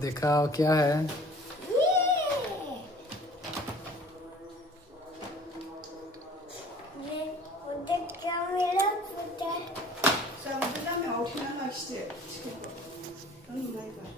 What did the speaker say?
दिखाओ क्या है। क्या मिला पुत्र? 자, 그다음에 어떻게 나가 시대. 지금. 너는 뭐야?